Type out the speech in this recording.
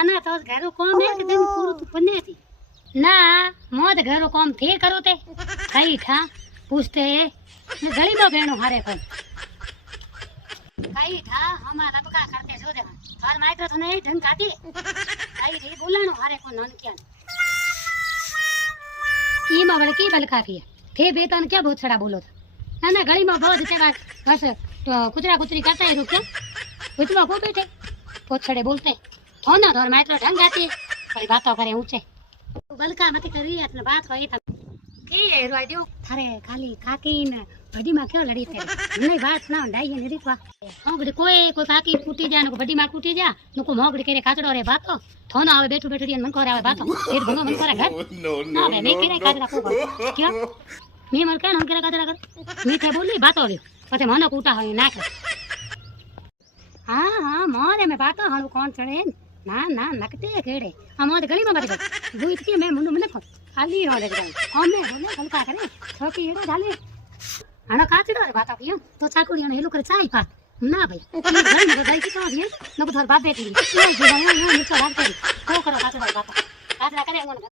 ना ना तो घरों कौन है कि दिन पूरा तू पन्ने थी ना मोद घरों कौन थे करो ते खाई था पूछते गली में बेणो हारे को खाई था हमारा तो का करते सो दे और माइक्रो तो नहीं ढंग काटी खाई रे बोलानो हारे को नन क्या की मावल की बल काफी थे बेतन क्या बहुत छड़ा बोलो था ना ना गली में बहुत थे बस तो कुतरा कुतरी करता है तो क्या कुछ में को बैठे बहुत छड़े बोलते हो ना तो माइक्रो ढंग आती थोड़ी बातों करे ऊंचे बलका मत करी अपने बात होई था के रोई दियो थारे खाली काकी ने बड़ी मां क्यों लड़ी थे नहीं बात ना डाई ने रीवा मोगड़ी कोई काकी फूटी जा नको बड़ी मां फूटी जा नको मोगड़ी करे काचड़ो रे बातो थोना आवे बैठो बैठो मन करे आवे बातो फिर भंगो मन करे घर ना बे मैं करे काचड़ा को क्यों मैं मन कहन हम करे काचड़ा कर मीठे बोली बातो रे पते मन कूटा हो ना हां हां मोरे में बातो हाणु कौन चढ़े ना ना नकते केड़े हम ओद गली में बैठ गई के मैं मुंड में को खाली रो दे गई हम मैं बोले हल्का करे छोकी एड़ो डाले हाणो काचड़ो रे बातो पियो तो चाकुड़ी ने हेलो करे चाय पा ना भाई घर में गई की कहां नको थोर बाप बेटी ये जीवन में मुझे रात करी तो करो काचड़ा बातो काचड़ा करे